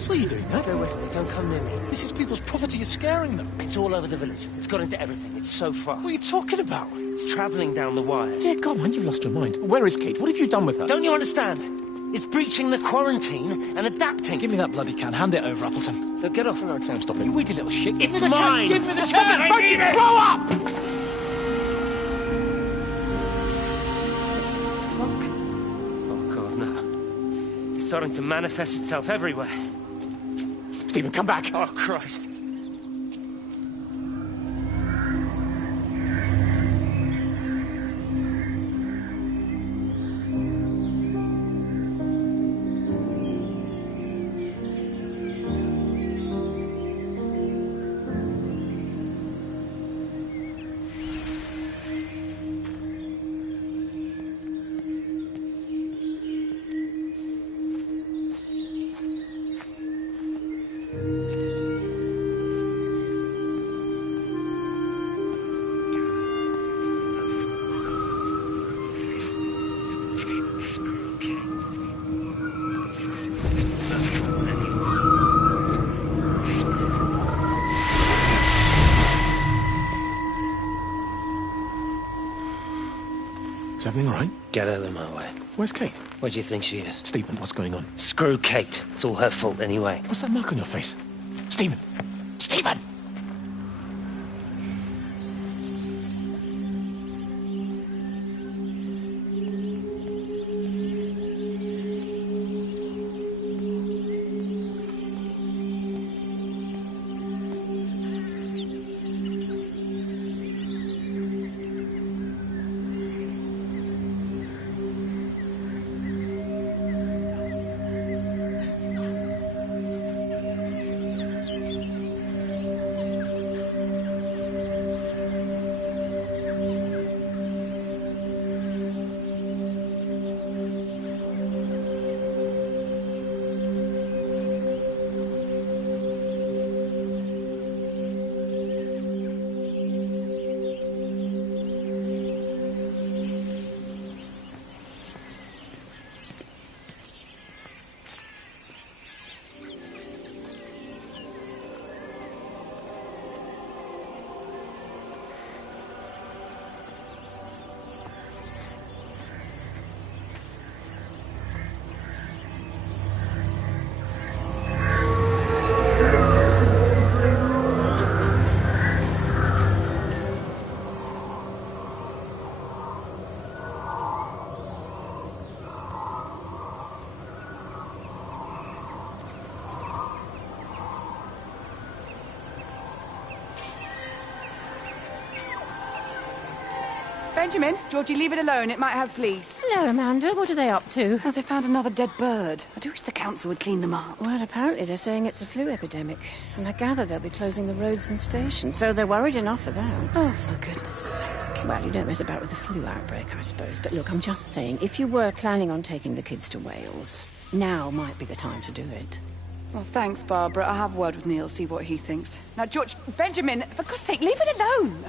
saw you doing that. Go with me, don't come near me. This is people's property, you're scaring them. It's all over the village. It's got into everything. It's so fast. What are you talking about? It's travelling down the wires. Dear God, man, you've lost your mind. Where is Kate? What have you done with her? Don't you understand? It's breaching the quarantine and adapting. Give me that bloody can. Hand it over, Appleton. Look, get off. No, Sam, stop it. You weedy little shit. Give It's me the mine. Can. Give me the Stop can. it. I need it. Grow up! Fuck. Oh, God, no. It's starting to manifest itself everywhere. Stephen, come back. Oh, Christ. Is everything all right? Get out of my way. Where's Kate? Where do you think she is? Stephen, what's going on? Screw Kate. It's all her fault anyway. What's that mark on your face? Stephen! Stephen! Benjamin, Georgie, leave it alone. It might have fleas. Hello, Amanda. What are they up to? Oh, they found another dead bird. I do wish the council would clean them up. Well, apparently they're saying it's a flu epidemic. And I gather they'll be closing the roads and stations, so they're worried enough for that. Oh, for goodness sake. Well, you don't mess about with the flu outbreak, I suppose. But look, I'm just saying, if you were planning on taking the kids to Wales, now might be the time to do it. Well, thanks, Barbara. I'll have a word with Neil, see what he thinks. Now, George, Benjamin, for God's sake, leave it alone.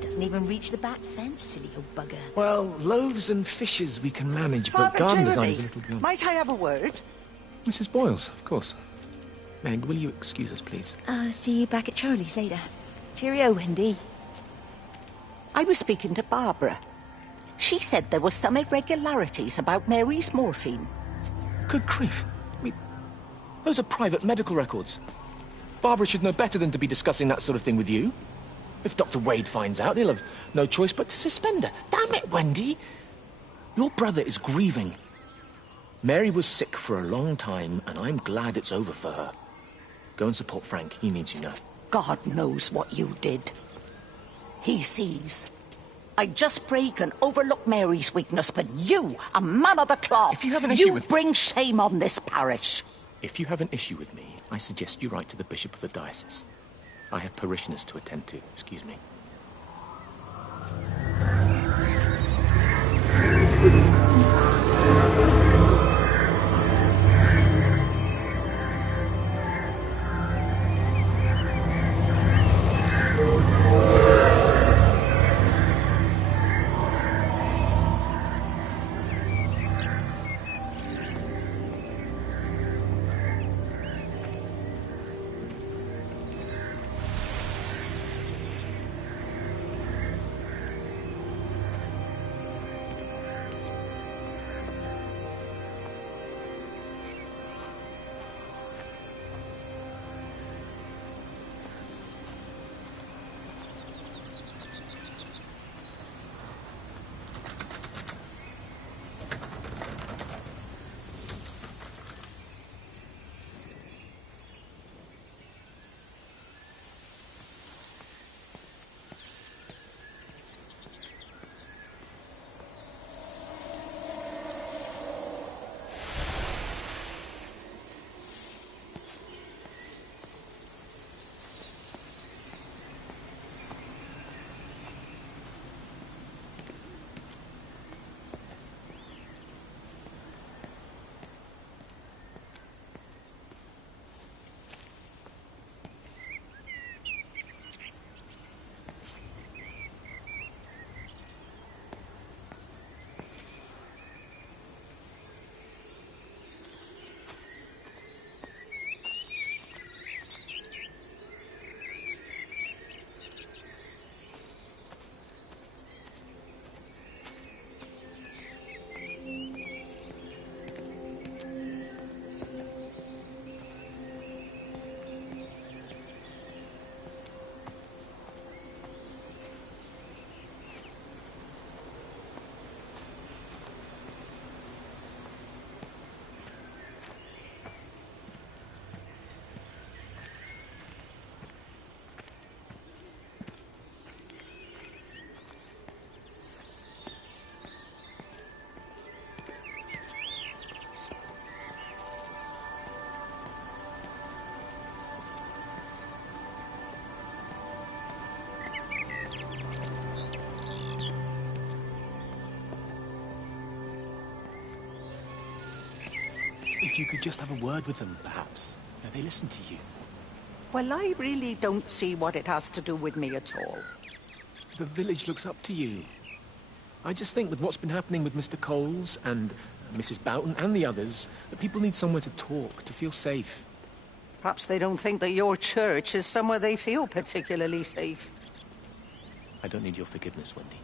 Doesn't even reach the back fence, silly old bugger. Well, loaves and fishes we can manage, but Father garden Jeremy, design is a little beyond. might I have a word? Mrs. Boyles, of course. Meg, will you excuse us, please? See you back at Charlie's later. Cheerio, Wendy. I was speaking to Barbara. She said there were some irregularities about Mary's morphine. Good grief. Those are private medical records. Barbara should know better than to be discussing that sort of thing with you. If Dr. Wade finds out, he'll have no choice but to suspend her. Damn it, Wendy! Your brother is grieving. Mary was sick for a long time, and I'm glad it's over for her. Go and support Frank. He needs you now. God knows what you did. He sees. I just break and overlook Mary's weakness, but you, a man of the cloth, If you have an issue with- bring shame on this parish. If you have an issue with me, I suggest you write to the Bishop of the Diocese. I have parishioners to attend to. Excuse me. If you could just have a word with them, perhaps. They listen to you. Well, I really don't see what it has to do with me at all. The village looks up to you. I just think with what's been happening with Mr. Coles and Mrs. Boughton and the others, that people need somewhere to talk, to feel safe. Perhaps they don't think that your church is somewhere they feel particularly safe. I don't need your forgiveness, Wendy.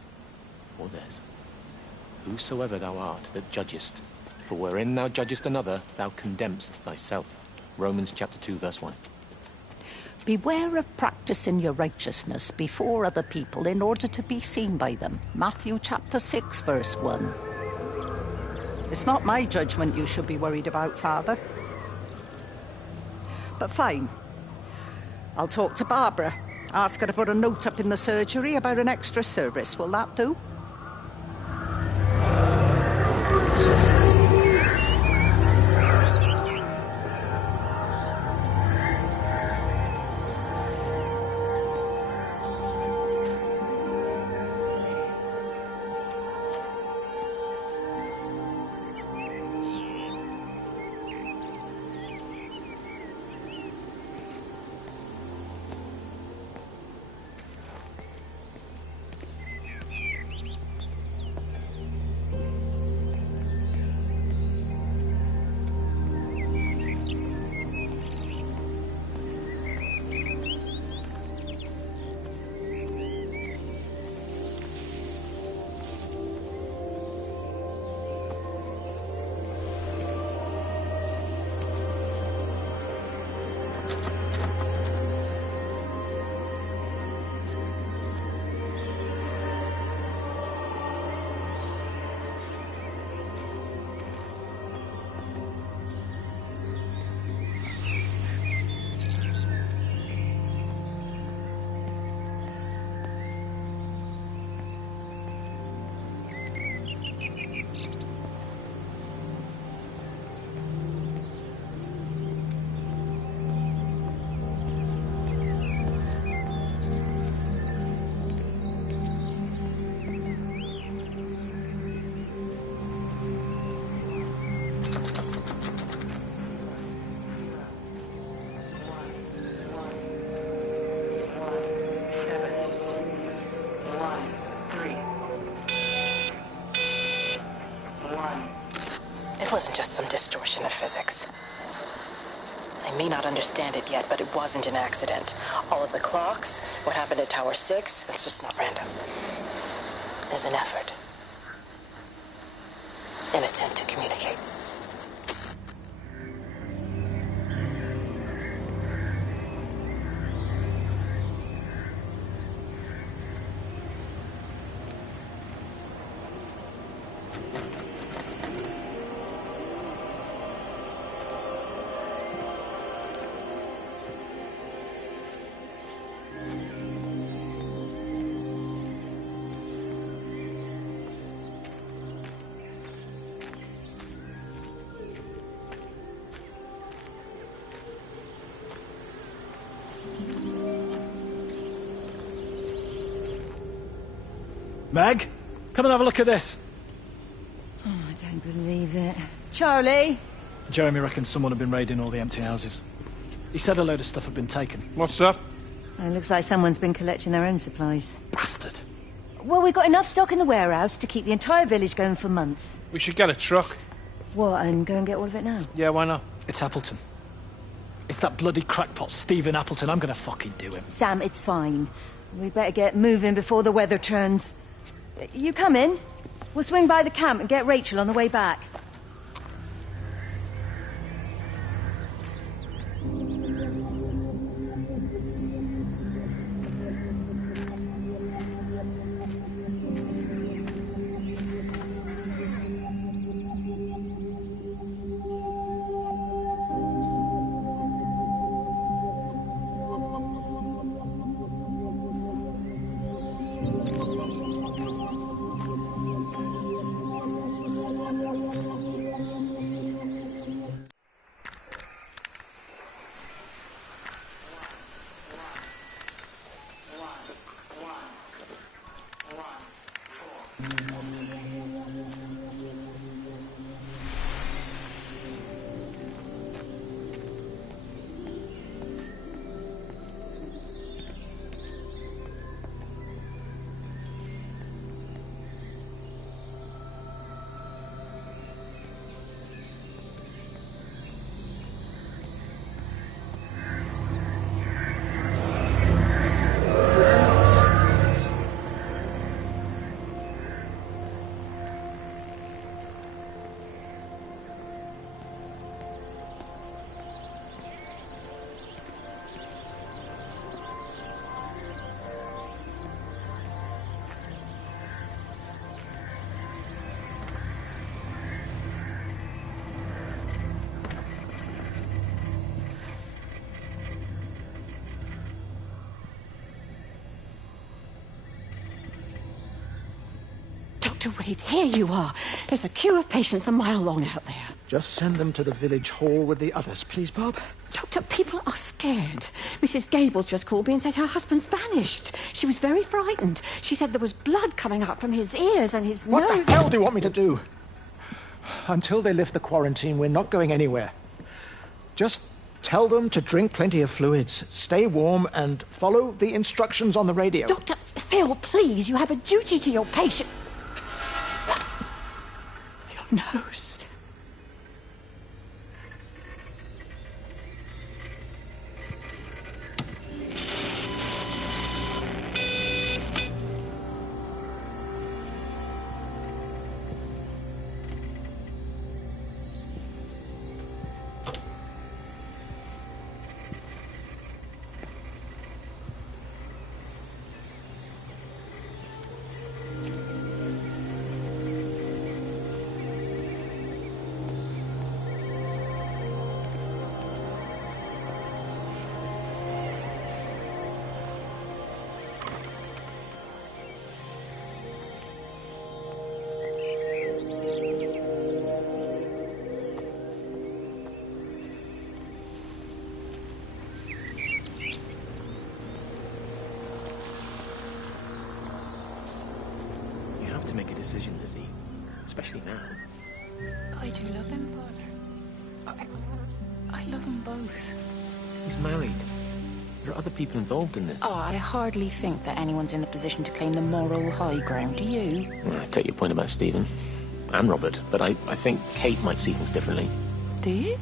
Or theirs. Whosoever thou art that judgest, for wherein thou judgest another, thou condemnest thyself. Romans chapter 2, verse 1. Beware of practicing your righteousness before other people in order to be seen by them. Matthew chapter 6, verse 1. It's not my judgment you should be worried about, Father. But fine. I'll talk to Barbara. Ask her to put a note up in the surgery about an extra service. Will that do? It wasn't just some distortion of physics. I may not understand it yet, but it wasn't an accident. All of the clocks, what happened at Tower 6, it's just not random. There's an effort. An attempt to communicate. Meg, come and have a look at this. Oh, I don't believe it. Charlie? Jeremy reckons someone had been raiding all the empty houses. He said a load of stuff had been taken. What stuff? It looks like someone's been collecting their own supplies. Bastard. Well, we've got enough stock in the warehouse to keep the entire village going for months. We should get a truck. What, and go and get all of it now? Yeah, why not? It's Appleton. It's that bloody crackpot Stephen Appleton. I'm gonna fucking do him. Sam, it's fine. We better get moving before the weather turns. You come in. We'll swing by the camp and get Rachel on the way back. Dr. Wade, here you are. There's a queue of patients a mile long out there. Just send them to the village hall with the others, please, Bob. Doctor, people are scared. Mrs. Gable's just called me and said her husband's vanished. She was very frightened. She said there was blood coming up from his ears and his nose. What the hell do you want me to do? Until they lift the quarantine, we're not going anywhere. Just tell them to drink plenty of fluids, stay warm, and follow the instructions on the radio. Dr. Phil, please, you have a duty to your patient. Your nose. Make a decision, Lizzie. Especially now. I do love him, Father. I love them both. He's married. There are other people involved in this. Oh, I hardly think that anyone's in the position to claim the moral high ground, do you? Well, I take your point about Stephen. and Robert, but I think Kate might see things differently. Do you?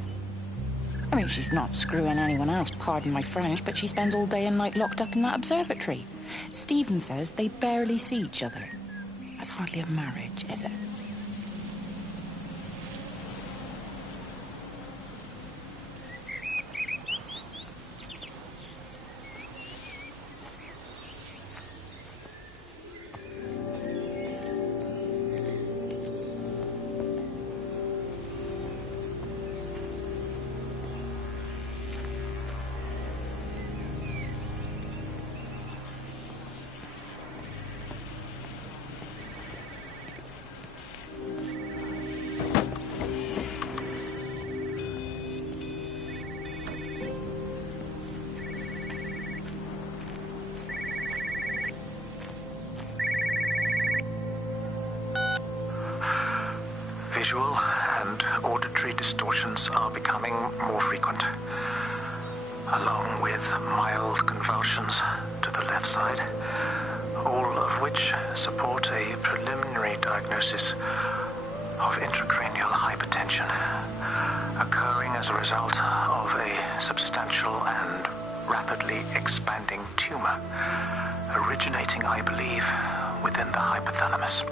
I mean, she's not screwing anyone else, pardon my French, but she spends all day and night locked up in that observatory. Stephen says they barely see each other. That's hardly a marriage, is it? Visual and auditory distortions are becoming more frequent, along with mild convulsions to the left side, all of which support a preliminary diagnosis of intracranial hypertension, occurring as a result of a substantial and rapidly expanding tumor, originating, I believe, within the hypothalamus.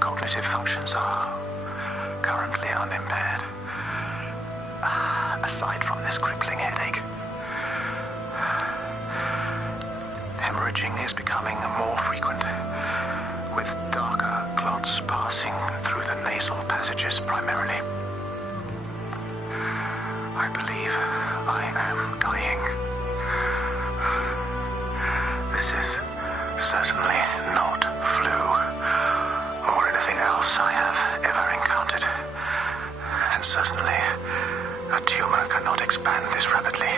Cognitive functions are currently unimpaired, aside from this crippling headache. Hemorrhaging is becoming more frequent, with darker clots passing through the nasal passages primarily. I believe I am dying. This is certainly not flu or anything else I have ever encountered. And certainly, a tumor cannot expand this rapidly.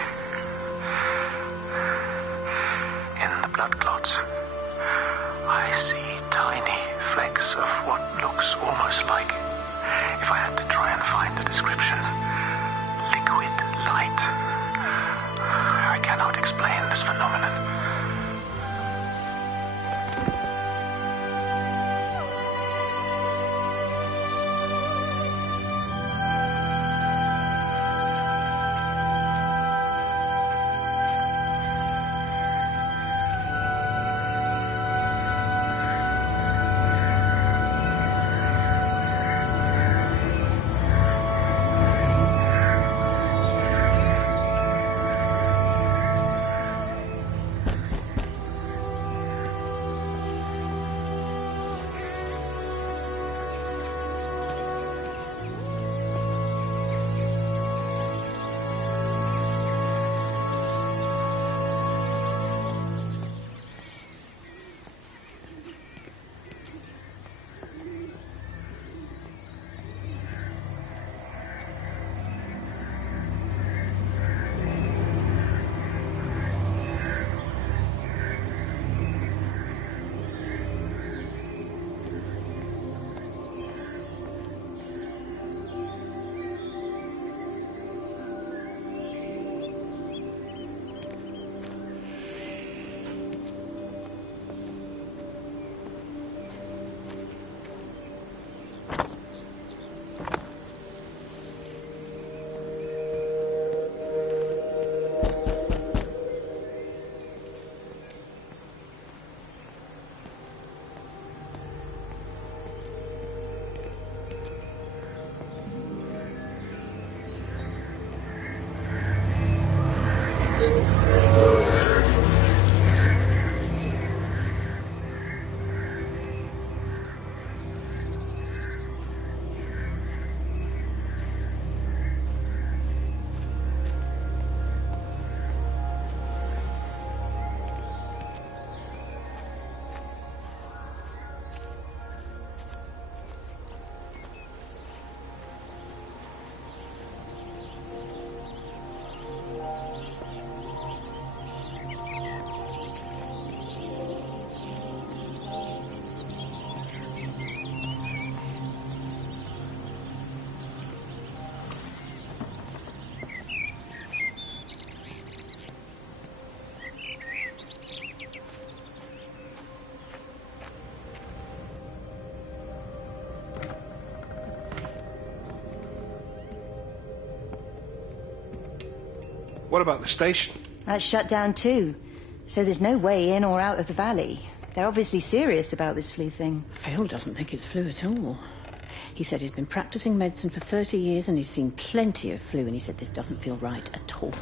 In the blood clots, I see tiny flecks of what looks almost like, if I had to try and find a description, liquid light. I cannot explain this phenomenon. What about the station? That's shut down too. So there's no way in or out of the valley. They're obviously serious about this flu thing. Phil doesn't think it's flu at all. He said he's been practicing medicine for 30 years and he's seen plenty of flu, and he said this doesn't feel right at all.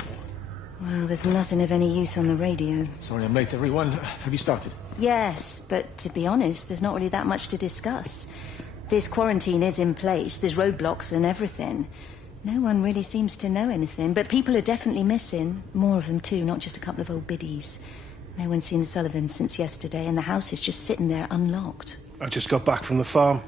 Well, there's nothing of any use on the radio. Sorry I'm late, everyone. Have you started? Yes, but to be honest, there's not really that much to discuss. This quarantine is in place, there's roadblocks and everything. No one really seems to know anything, but people are definitely missing. More of them too, not just a couple of old biddies. No one's seen the Sullivans since yesterday, and the house is just sitting there unlocked. I just got back from the farm.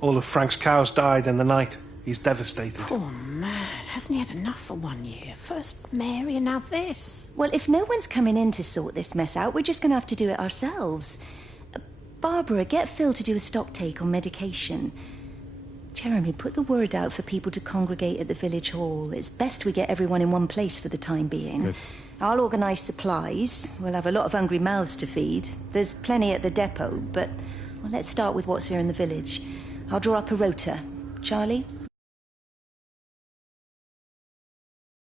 All of Frank's cows died in the night. He's devastated. Poor man, hasn't he had enough for 1 year? First Mary and now this. Well, if no one's coming in to sort this mess out, we're just going to have to do it ourselves. Barbara, get Phil to do a stock take on medication. Jeremy, put the word out for people to congregate at the village hall. It's best we get everyone in one place for the time being. Good. I'll organise supplies. We'll have a lot of hungry mouths to feed. There's plenty at the depot, but well, let's start with what's here in the village. I'll draw up a rota. Charlie,